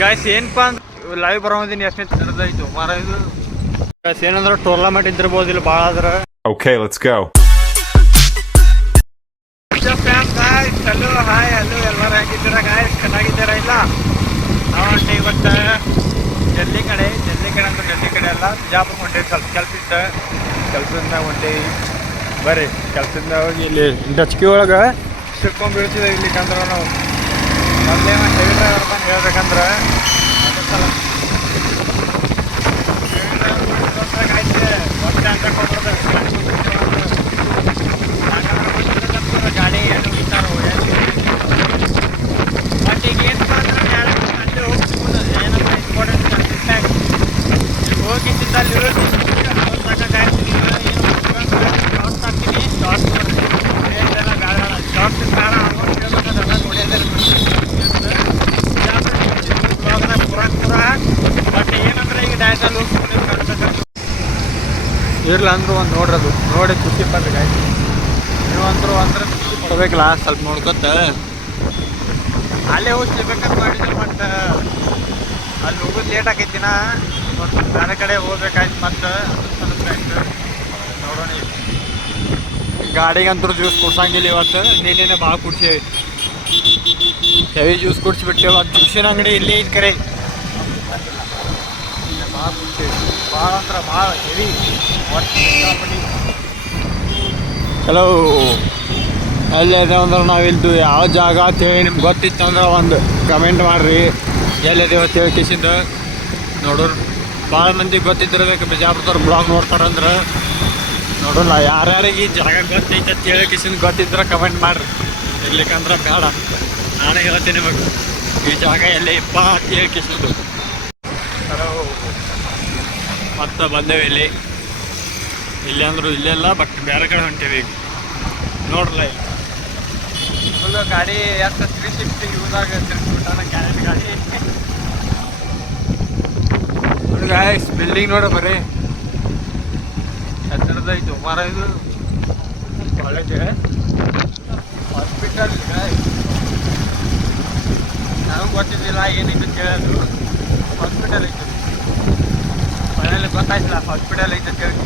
Guys ಏನಪ್ಪ ಅಂದ್ರೆ live ಬರೋದಿನಿ ಎಷ್ಟನೇ ತರದಾಯ್ತು ಮಾರ ಇದು ಗಾಯ್ಸ್ ಏನಂದ್ರೆ ಟೂರ್ನಮೆಂಟ್ ಇದ್ದಿರ್ಬೋದು ಇಲ್ಲಿ ಭಾಳ ಆದ್ರೆ Okay, let's go. Hello hi hello ಎಲ್ಲರೂ ಹೇಗಿದ್ದೀರಾ ಗಾಯ್ಸ್ ಚೆನ್ನಾಗಿದ್ದೀರಾ ಇಲ್ಲ ನಾವಂటే ಇವತ್ತು ಜಲ್ಲಿ ಕಡೆ ಅಂದ್ರೆ ಜಲ್ಲಿ ಕಡೆ ಅಲ್ಲ ಬಿಜಾಪುರ ಹೊಂಟೇವಿ ಸ್ವಲ್ಪ ಕೆಲಸದಿಂದ ಹೊಂಟೇವಿ ಬರ್ರಿ ಕೆಲಸದಿಂದ ಹೋಗಿ ಇಲ್ಲಿ ಡಚ್ಕಿ ಒಳಗೆ ಸಿಕ್ಕೊಂಡ್ ಬೀಳ್ತಿದ್ದೆ ಇಲ್ಲಿಕಂದ್ರೆ ನಾವು ಮೊದಲೇ ಹೆವಿ ಡ್ರೈವರ್ ಬಂದು ಹೇಳ್ಬೇಕಂದ್ರೆ ಗಾಡಿ ಏನು ಬಿಡ್ತಾರೋ ಬಟ್ ಈಗ ಏನಪ್ಪ ಅಂದ್ರೆ ಅಲ್ಲಿ ಹೋಗ್ತಿಬೋದು ಏನಪ್ಪ ಇಂಪಾರ್ಟೆಂಟ್ ಇಲ್ಲಿ ಹೋಗಿದ್ದಿದ್ದ ಅಲ್ಲಿ ಅವತ್ತಾಗ ಗಾಡಿ ಶಾರ್ಟ್ಸ್ ಹಾಕ್ತೀನಿ ಶಾರ್ಟ್ಸ್ ಎಲ್ಲ ಬೇಡ ಶಾರ್ಟ್ಸ್ ಬೇಡ ಅಮೌಂಟ್ ಹೇಳ್ಬೇಕದೆಲ್ಲ ನೋಡಿದ್ರೆ ಪೂರ ಬಟ್ ಏನಂದ್ರೆ ಈಗ ಡ್ಯಾನ್ಸಲ್ಲಿ ಹೋಗ್ಕೊಂಡು ಇರಲ್ಲ ಅಂದ್ರು ಒಂದು ನೋಡ್ರದು ನೋಡಿ ಖುಷಿ ಪಡ್ರಿ ಗಾಡಿ ನೀವಂದ್ರು ಅಂದ್ರೆ ಖುಷಿ ಪಡ್ಬೇಕಲ್ಲ ಸ್ವಲ್ಪ ನೋಡ್ಕೊತ ಅಲ್ಲೇ ಹೋಗ್ತಿರ್ಬೇಕಂತ ಮಾಡಿದ್ರು ಮತ್ತು ಅಲ್ಲಿ ಹೋಗೋದು ಲೇಟ್ ಆಕೈತಿನ ಮತ್ತು ಬೇರೆ ಕಡೆ ಹೋಗ್ಬೇಕಾಯ್ತು ಮತ್ತು ಸ್ವಲ್ಪ ಆಯ್ತು ನೋಡೋಣ ಗಾಡಿಗಂತೂ ಜ್ಯೂಸ್ ಕುಡ್ಸಂಗಿಲ್ಲ ಇವತ್ತು ನೀನೇನೆ ಭಾಳ ಕುಡ್ಸೇವಿ ಹೆವಿ ಜ್ಯೂಸ್ ಕುಡಿಸ್ಬಿಟ್ಟೇವು ಅದು ಜ್ಯೂಸಿನ ಅಂಗಡಿ ಇಲ್ಲೇ ಇದು ಕರೆ ಭಾಳ ಕುಡ್ಸೇವಿ ಭಾಳ ಅಂದ್ರೆ ಭಾಳ ಹೆವಿ ಚಲೋ ಎಲ್ಲಿದೆ ಅಂದ್ರೆ ನಾವಿಲ್ದು ಯಾವ ಜಾಗ ಅಂತೇಳಿ ನಿಮ್ಗೆ ಗೊತ್ತಿತ್ತು ಅಂದ್ರೆ ಒಂದು ಕಮೆಂಟ್ ಮಾಡಿರಿ ಎಲ್ಲಿದೆ ಅಂತೇಳಿ ಕಿಸಿಂದ ನೋಡೋರು ಭಾಳ ಮಂದಿಗೆ ಗೊತ್ತಿದ್ದಿರ್ಬೇಕು ಬಿಜಾಪುರದವ್ರು ಬ್ಲಾಗ್ ನೋಡ್ತಾರಂದ್ರೆ ನೋಡೋಲ್ಲ ಯಾರ್ಯಾರಿಗೆ ಈ ಜಾಗ ಗೊತ್ತೈತೆ ಅಂತೇಳಿ ಕಿಸಿಂದ ಗೊತ್ತಿದ್ರೆ ಕಮೆಂಟ್ ಮಾಡಿರಿ ಇರ್ಲಿಕ್ಕಂದ್ರೆ ಬೇಡ ನಾನೇ ಹೇಳ್ತೀನಿ ನಿಮಗೆ ಈ ಜಾಗ ಎಲ್ಲೇ ಇಪ್ಪ ಅಂತೇಳಿ ಕಿಸಿಂದು ಚಲೋ ಮತ್ತೆ ಬಂದೇವೆ ಇಲ್ಲಿ ಅಂದ್ರು ಇಲ್ಲೆಲ್ಲ ಬಟ್ ಬೇರೆ ಕಡೆ ಹೊಂಟೇವಿ ಈಗ ನೋಡ್ರಲ್ಲ ಫುಲ್ ಗಾಡಿ ಎಷ್ಟು 360 ಯೂಸ್ ಆಗ ತಿರ್ಸ್ಬಿಟ್ಟಾನ ಕ್ಯಾರೆಟ್ ಗಾಡಿ ನೋಡಿ ಗಾಯ್ಸ್ ಬಿಲ್ಡಿಂಗ್ ನೋಡ ಬರ್ರಿ ಎತ್ತರದೈತು ಮಾರ ಇದು ಕಾಲೇಜ್ ಹಾಸ್ಪಿಟಲ್ ನನಗೆ ಗೊತ್ತಿದ್ದಿಲ್ಲ ಏನಿತ್ತು ಕೇಳೋದು ಹಾಸ್ಪಿಟಲ್ ಐತೆ ಮನೇಲಿ ಗೊತ್ತಾಯ್ತಿಲ್ಲ ಹಾಸ್ಪಿಟಲ್ ಐತೆ ಕೇಳಿ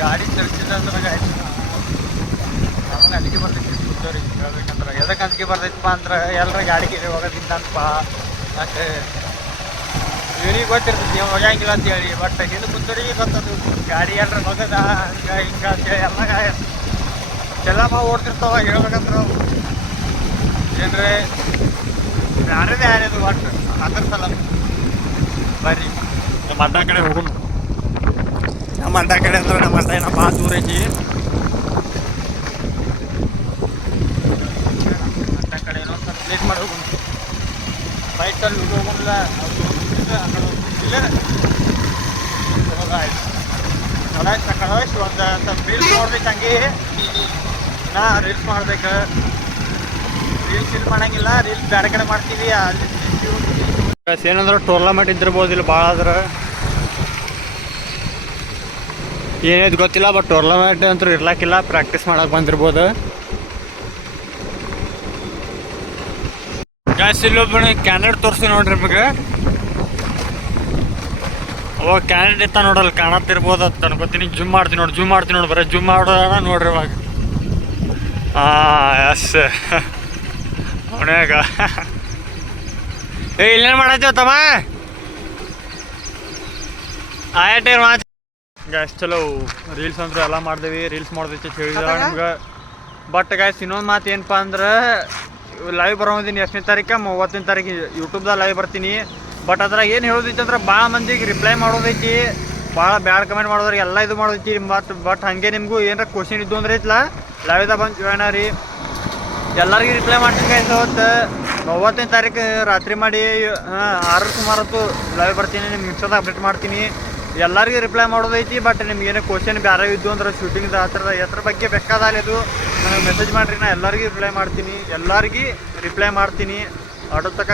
ಗಾಡಿ ಚರ್ಚಿದ ಅಂದ್ರೆ ನಮಗೆ ಅಲ್ಲಿಗೆ ಬರ್ತೈತಿ ಕೂತವ್ರಿ ಹೇಳ್ಬೇಕಂದ್ರೆ ಎದಕ್ಕೆ ಅಂಜಿಕೆ ಬರ್ತೈತಪ್ಪ ಅಂದ್ರೆ ಎಲ್ಲರ ಗಾಡಿಗೆ ಹೋಗೋದಿದ್ದಂತಪ್ಪ ಮತ್ತು ಇವನಿಗೆ ಗೊತ್ತಿರ್ತೈತಿ ನೀವು ಹೋಗಂಗಿಲ್ಲ ಅಂತೇಳಿ ಬಟ್ ಹಿಂದೆ ಕೂತವ್ರಿಗೆ ಗೊತ್ತದು ಗಾಡಿ ಎಲ್ಲರ ಹೋಗದ ಹಂಗೆ ಹಿಂಗೆ ಅಂತೇಳಿ ಎಲ್ಲ ಓಡ್ತಿರ್ತಾವ ಹೇಳ್ಬೇಕಂದ್ರೆ ಏನ್ರಿ ಯಾರದೇ ಯಾರದು ಒಟ್ಟು ಅದ್ರ ಸಲ ಬರ್ರಿ ನಮ್ಮ ಅಡ್ಡ ಕಡೆ ಹೋಗೋಣ ನಮ್ಮ ಅಡ್ಡ ಕಡೆ ಅಂದ್ರೆ ನಮ್ಮ ಅಡ್ಡ ಏನೋ ಭಾಳ ದೂರ ಐತಿ ಅಡ್ಡ ಕಡೆ ಏನೋ ಸ್ವಲ್ಪ ಪ್ಲೇಸ್ ಮಾಡಿ ಹೋಗೋಣ ಬೈಕಲ್ಲಿ ಹೋಗೋಣ ಆಯ್ತು ಕಳವಷ್ಟು ಒಂದು ಸ್ವಲ್ಪ ರೀಲ್ಸ್ ನೋಡ್ಬೇಕು ಹಂಗೆ ನಾ ರೀಲ್ಸ್ ಮಾಡ್ಬೇಕು ರೀಲ್ಸ್ ಇಲ್ಲಿ ಮಾಡಂಗಿಲ್ಲ ರೀಲ್ಸ್ ಬೇರೆ ಕಡೆ ಮಾಡ್ತೀವಿ ಅಲ್ಲಿ ಏನಂದ್ರೆ ಟೂರ್ನಮೆಂಟ್ ಇದ್ದಿರ್ಬೋದು ಇಲ್ಲಿ ಭಾಳ ಆದ್ರೆ ಏನೇದು ಗೊತ್ತಿಲ್ಲ ಬಟ್ ಟೂರ್ನಮೆಂಟ್ ಅಂತೂ ಇರ್ಲಾಕಿಲ್ಲ ಪ್ರಾಕ್ಟೀಸ್ ಮಾಡಕ್ಕೆ ಬಂದಿರ್ಬೋದು ಜಾಸ್ತಿ ಇಲ್ಲೊಬ್ಬ ಕ್ಯಾನೆಟ್ ತೋರಿಸಿ ನೋಡ್ರಿ ನಿಮಗೆ ಅವಾಗ ಕ್ಯಾನೆಟ್ ಇರ್ತಾ ನೋಡಲ್ಲ ಕಾಣತ್ತಿರ್ಬೋದು ಅಂತ ಅನ್ಕೋತೀನಿ ಜೂಮ್ ಮಾಡ್ತೀನಿ ನೋಡಿ ಬರೀ ಜೂಮ್ ಮಾಡೋಣ ನೋಡ್ರಿ ಇವಾಗ ಎಸ್ ಅವನಾಗ ಇಲ್ಲೇನು ಮಾಡತ್ತೀವ ತಮ್ಮ ಆಯಟೇರ್ ಮಾತು ಗ್ಯಾಸ್ ಚಲೋ ರೀಲ್ಸ್ ಅಂತೂ ಎಲ್ಲ ಮಾಡ್ದೇವಿ ರೀಲ್ಸ್ ಮಾಡ್ದೈತಿ ಹೇಳಿದ ನಿಮ್ಗೆ ಬಟ್ ಗ್ಯಾಸ್ ಇನ್ನೊಂದು ಮಾತು ಏನಪ್ಪ ಅಂದ್ರೆ ಲೈವ್ ಬರೋದಿನಿ ಎಷ್ಟನೇ ತಾರೀಕು 30ನೇ ತಾರೀಕು ಯೂಟ್ಯೂಬ್ದಾಗ ಲೈವ್ ಬರ್ತೀನಿ ಬಟ್ ಅದ್ರಾಗ ಏನು ಹೇಳೋದೈತಿ ಅಂದ್ರೆ ಭಾಳ ಮಂದಿಗೆ ರಿಪ್ಲೈ ಮಾಡೋದೈತಿ ಭಾಳ ಬ್ಯಾಡ್ ಕಮೆಂಟ್ ಮಾಡೋದ್ರಿಗೆ ಎಲ್ಲ ಇದು ಮಾಡೋದೈತಿ ಬಟ್ ಹಾಗೆ ನಿಮಗೂ ಏನಾರ ಕ್ವಶನ್ ಇದ್ದು ಅಂದ್ರೆ ಐತ್ಲ ಲೈವ್ದಾಗ ಬಂದು ಜಾಯ್ನ್ ರೀ ಎಲ್ಲರಿಗೂ ರಿಪ್ಲೈ ಮಾಡ್ತೀನಿ ಗೈಸ್ ಅವತ್ತು 30ನೇ ತಾರೀಕು ರಾತ್ರಿ ಮಾಡಿ 6 ಸುಮಾರತ್ತು ಲೈವ್ ಬರ್ತೀನಿ ನಿಮ್ಗೆ ಇನ್ಸ್ಟಾದಾಗ ಅಪ್ಡೇಟ್ ಮಾಡ್ತೀನಿ ಎಲ್ಲರಿಗೂ ರಿಪ್ಲೈ ಮಾಡೋದೈತಿ ಬಟ್ ನಿಮ್ಗೆ ಏನೋ ಕ್ವಶನ್ ಬೇರೆ ಇದ್ದು ಅಂದ್ರೆ ಶೂಟಿಂಗ್ದು ಆ ಥರದ ಎದ್ರ ಬಗ್ಗೆ ಬೇಕಾದಲ್ಲಿ ಅದು ನನಗೆ ಮೆಸೇಜ್ ಮಾಡಿರಿ ನಾ ಎಲ್ಲರಿಗೂ ರಿಪ್ಲೈ ಮಾಡ್ತೀನಿ ಆಟೋ ತಕ್ಕ